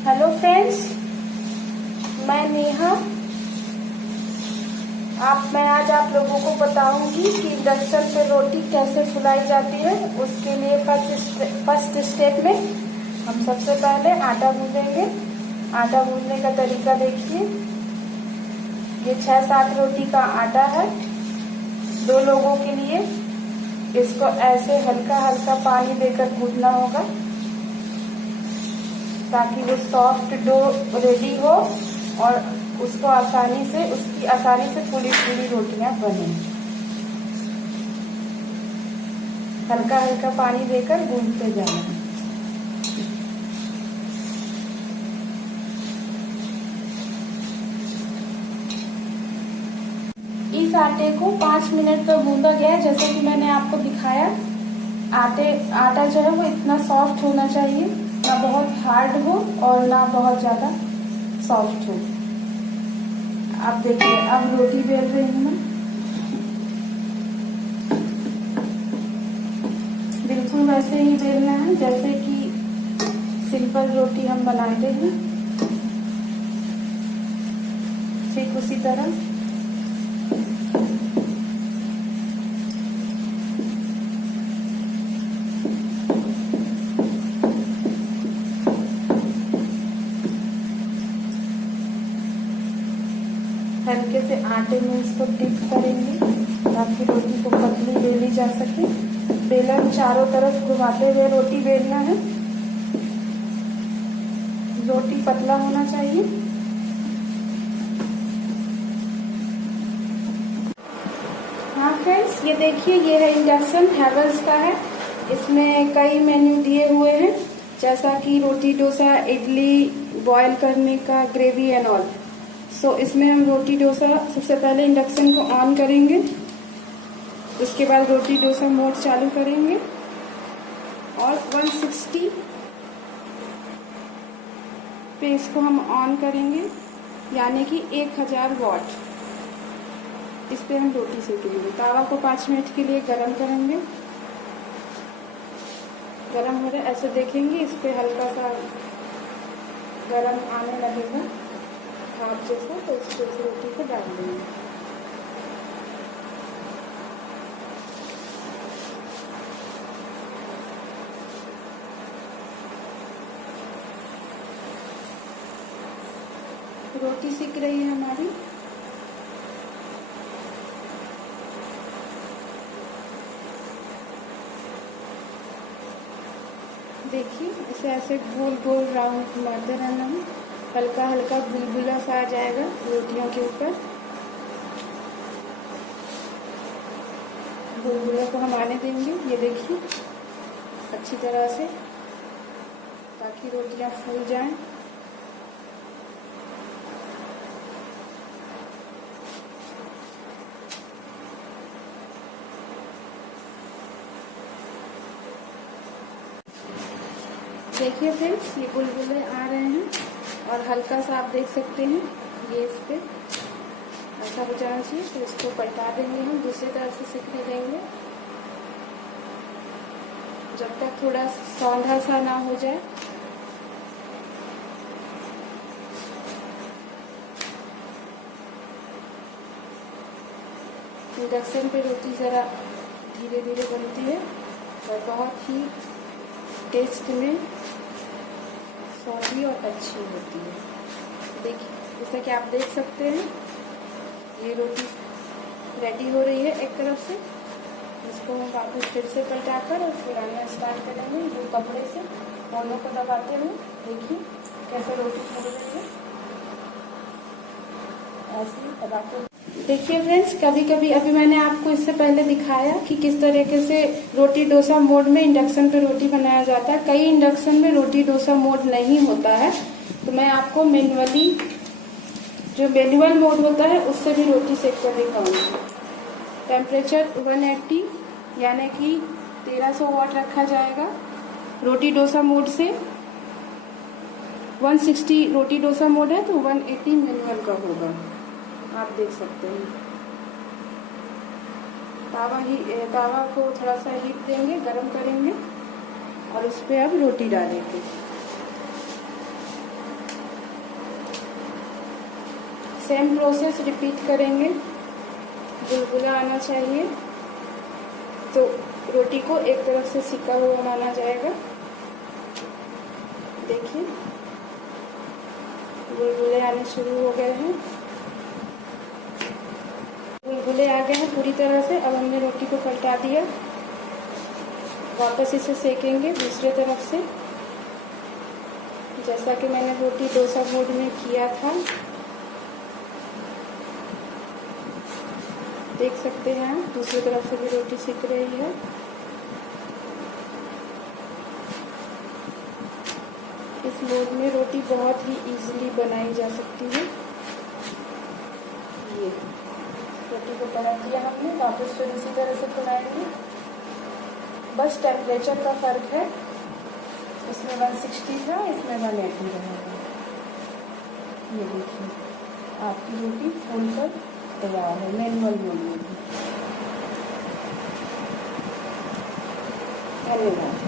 Hello friends, मैं नेहा। मैं आज आप लोगों को बताऊंगी कि इंडक्शन पे रोटी कैसे फुलाई जाती है। उसके लिए फर्स्ट स्टेप में हम सबसे पहले आटा गूंदेंगे। आटा गूंदने का तरीका देखिए। ये 6-7 रोटी का आटा है 2 लोगों के लिए। इसको ऐसे हल्का हल्का पानी देकर गूंदना होगा ताकि वो सॉफ्ट डो रेडी हो और उसकी आसानी से फूली फूली रोटियां बने। हल्का हल्का पानी देकर गूंदते जाना है। इस आटे को 5 मिनट तक गूंदा गया है। जैसे कि मैंने आपको दिखाया, आटा जो है वो इतना सॉफ्ट होना चाहिए, ना बहुत हार्ड हो और ना बहुत ज्यादा सॉफ्ट हो। आप देखिए, अब रोटी बेल रही हूँ मैं। बिल्कुल वैसे ही बेलना है जैसे कि सिंपल रोटी हम बनाते हैं, ठीक उसी तरह। हल्के से आटे में इसको डिप करेंगे ताकि रोटी को पतली बेली जा सके। बेलन चारों तरफ घुमाते हुए रोटी बेलना है। रोटी पतला होना चाहिए। हाँ फ्रेंड्स, ये देखिए, ये है इंडक्शन, हैवेल्स का है। इसमें कई मेन्यू दिए हुए हैं, जैसा कि रोटी डोसा, इडली, बॉईल करने का, ग्रेवी एंड ऑल। सो इसमें हम रोटी डोसा सबसे पहले इंडक्शन को ऑन करेंगे। उसके बाद रोटी डोसा मोड चालू करेंगे और 160 पे इसको हम ऑन करेंगे, यानी कि 1000 वाट। इस पे हम रोटी सेकेंगे। तावा को 5 मिनट के लिए गरम करेंगे। गरम हो रहा है ऐसे देखेंगे, इस पे हल्का सा गरम आने लगेगा भाप जैसा, तो इस पे रोटी को डाल देंगे। रोटी सिक रही है हमारी। देखिए, इसे ऐसे गोल गोल राउंड मारते रहना है। हल्का हल्का बुलबुला सा आ जाएगा रोटियों के ऊपर। बुलबुला को हम आने देंगे, ये देखिए, अच्छी तरह से, ताकि रोटियां फूल जाएं। देखिए फ्रेंड्स, ये बुलबुले आ रहे हैं और हल्का सा आप देख सकते हैं, ये इस पे ऐसा हो जाना चाहिए। तो इसको पलटा देंगे, हम दूसरी तरफ से सिकने देंगे जब तक थोड़ा सौंधा सा ना हो जाए। इंडक्शन पे रोटी ज़रा धीरे धीरे बनती है और बहुत ही टेस्ट में सौंधी और अच्छी होती है। देखिए, जैसा कि आप देख सकते हैं, ये रोटी रेडी हो रही है एक तरफ से। इसको हम वापस फिर से पलटाकर और फुलाना स्टार्ट करेंगे। जो कपड़े से दोनों को दबाते हुए देखिए कैसे रोटी फूल रही है, ऐसे ही दबाते। देखिए फ्रेंड्स, कभी कभी अभी मैंने आपको इससे पहले दिखाया कि किस तरीके से रोटी डोसा मोड में इंडक्शन पे रोटी बनाया जाता है। कई इंडक्शन में रोटी डोसा मोड नहीं होता है, तो मैं आपको मैनुअली, जो मैनुअल मोड होता है, उससे भी रोटी सेक कर दिखाऊंगी। टेम्परेचर 180 यानी कि 1300 वाट रखा जाएगा। रोटी डोसा मोड से 160 रोटी डोसा मोड है, तो 180 मैनुअल का होगा। आप देख सकते हैं। तावा को थोड़ा सा हीट देंगे, गरम करेंगे और उस पर अब रोटी डालेंगे। सेम प्रोसेस रिपीट करेंगे। बुलबुला आना चाहिए तो रोटी को एक तरफ से सिका हुआ माना जाएगा। देखिए बुलबुले आने शुरू हो गए हैं, बुलबुले आ गए हैं पूरी तरह से। अब हमने रोटी को पलटा दिया, वापस इसे सेकेंगे दूसरे तरफ से, जैसा कि मैंने रोटी डोसा मोड में किया था। देख सकते हैं आप, दूसरी तरफ से भी रोटी सिक रही है। इस मोड में रोटी बहुत ही इजीली बनाई जा सकती है। ये रोटी को पलट दिया हमने, वापस फिर इसी तरह से फुलाएंगे। बस टेम्परेचर का फर्क है, इसमें 160 था, इसमें 180 रहेगा। ये देखिए आपकी रोटी फूल कर तैयार है मैनुअल मोड में। धन्यवाद।